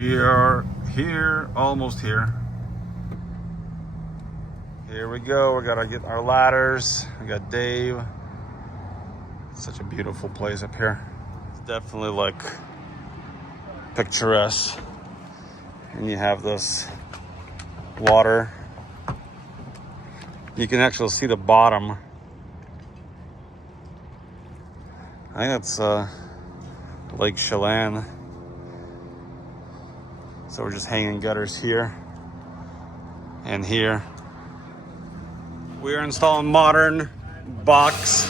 We are here, almost here. Here we go. We gotta get our ladders. We got Dave. It's such a beautiful place up here. It's definitely like picturesque. And you have this water. You can actually see the bottom. I think that's Lake Chelan. So we're just hanging gutters here and here. We are installing modern box,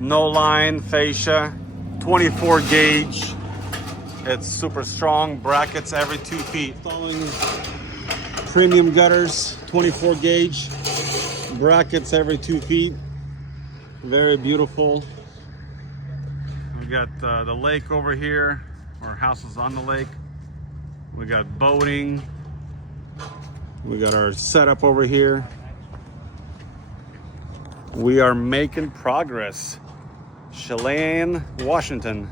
no line fascia, 24 gauge. It's super strong, brackets every 2 feet. Installing premium gutters, 24 gauge, brackets every 2 feet. Very beautiful. We got the lake over here. Our house is on the lake. We got boating. We got our setup over here. We are making progress. Chelan, Washington.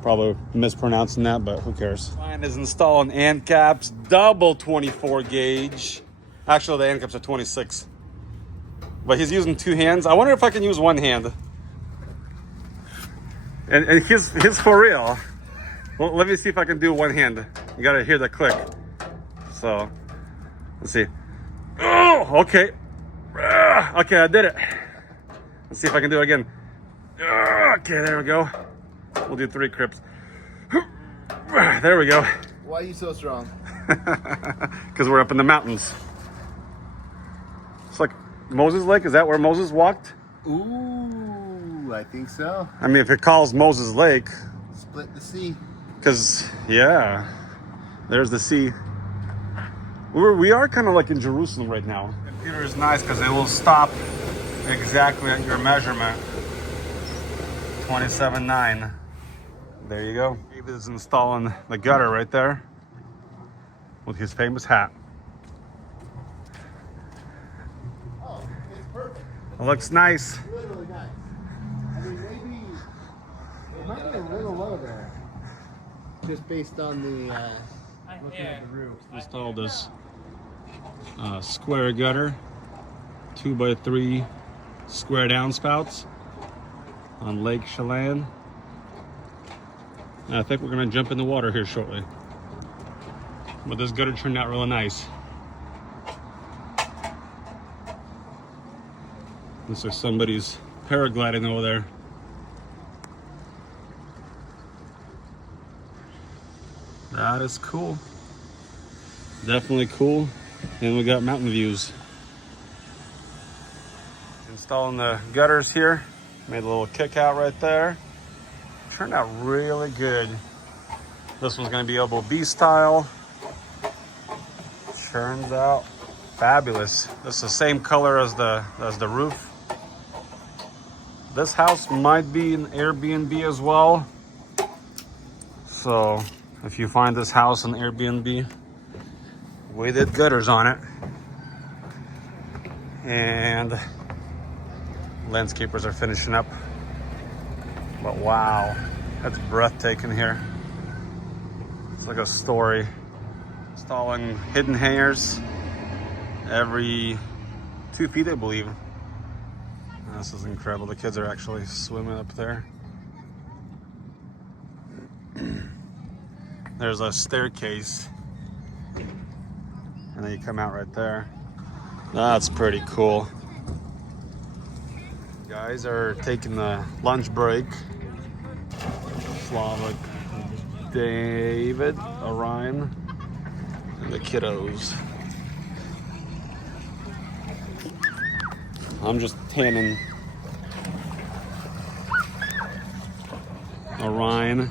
Probably mispronouncing that, but who cares? Ryan is installing end caps, double 24 gauge. Actually, the end caps are 26. But he's using 2 hands. I wonder if I can use 1 hand. And he's for real. Well, let me see if I can do 1 hand. You gotta hear the click. So, let's see. Oh, okay. Okay, I did it. Let's see if I can do it again. Okay, there we go. We'll do 3 crips. There we go. Why are you so strong? Because we're up in the mountains. It's like Moses Lake. Is that where Moses walked? Ooh, I think so. I mean, if it calls Moses Lake. Split the sea. Because, yeah, there's the sea. We are kind of like in Jerusalem right now. The computer is nice because it will stop exactly at your measurement. 27.9. There you go. David is installing the gutter right there with his famous hat. Oh, it's perfect. It looks nice. Really nice. I mean, maybe it might be a little low there, just based on the looking at the roof. Installed this square gutter, 2x3 square downspouts on Lake Chelan. And I think we're gonna jump in the water here shortly. But this gutter turned out really nice. Looks like somebody's paragliding over there. That is cool. Definitely cool. And we got mountain views. Installing the gutters here. Made a little kick out right there. Turned out really good. This one's gonna be elbow B style. Turns out fabulous. This is the same color as the roof. This house might be an Airbnb as well. So if you find this house on Airbnb, we did gutters on it. And landscapers are finishing up. But wow, that's breathtaking here. It's like a story. Installing hidden hangers every 2 feet, I believe. This is incredible. The kids are actually swimming up there. There's a staircase. And then you come out right there. That's pretty cool. Guys are taking the lunch break. Slavic, David, Orion, and the kiddos. I'm just tanning Orion.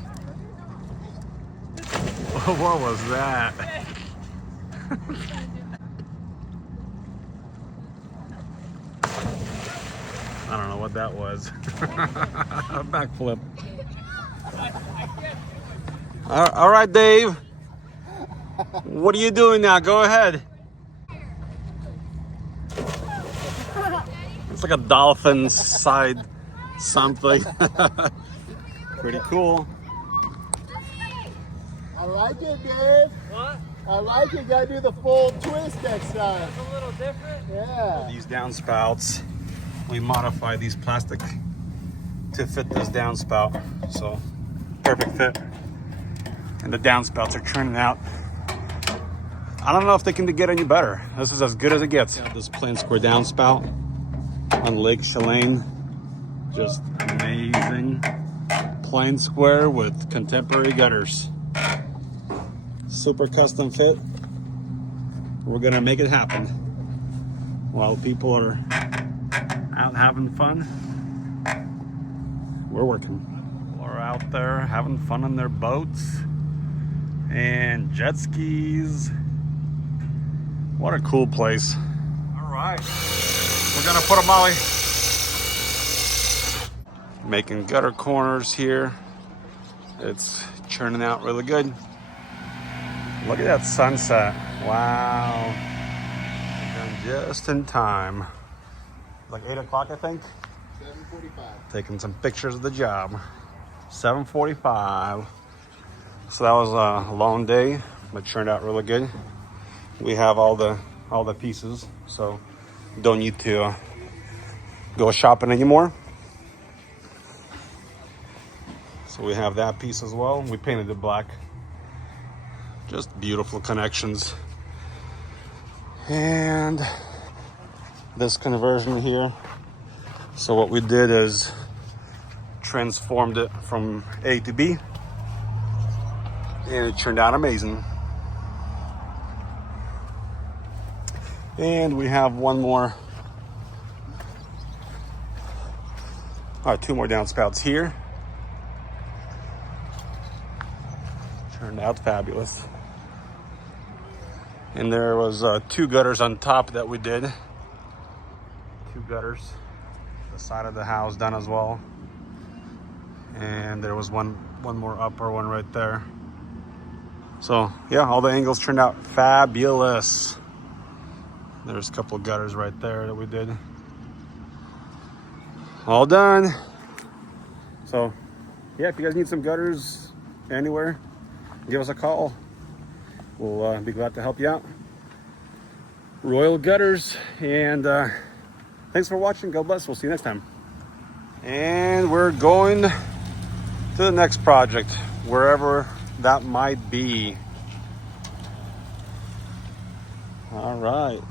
What was that? I don't know what that was. A backflip. All right, Dave. What are you doing now? Go ahead. It's like a dolphin side something. Pretty cool. I like it, Dave. What? I like it. Gotta do the full twist next time. It's a little different. Yeah. These downspouts, we modify these plastic to fit this downspout. So perfect fit. And the downspouts are turning out. I don't know if they can get any better. This is as good as it gets. This plain square downspout on Lake Chelan. Just amazing. Plain square with contemporary gutters. Super custom fit. We're gonna make it happen while people are out having fun. We're working. People are out there having fun on their boats and jet skis. What a cool place. All right, we're gonna put a molly. Making gutter corners here. It's churning out really good. Look at that sunset. Wow. Done just in time. Like 8 o'clock, I think. 7:45. Taking some pictures of the job. 7:45. So that was a long day, but turned out really good. We have all the pieces, so don't need to go shopping anymore. So we have that piece as well. We painted it black. Just beautiful connections. And this conversion here. So what we did is transformed it from A to B. And it turned out amazing. And we have one more, two more downspouts here. Turned out fabulous. And there was 2 gutters on top that we did. 2 gutters. The side of the house done as well. And there was one more upper one right there. So yeah, all the angles turned out fabulous. There's a couple of gutters right there that we did. All done. So yeah, if you guys need some gutters anywhere, give us a call. We'll be glad to help you out. Royal Gutters. And thanks for watching. God bless. We'll see you next time. And we're going to the next project, wherever that might be. All right.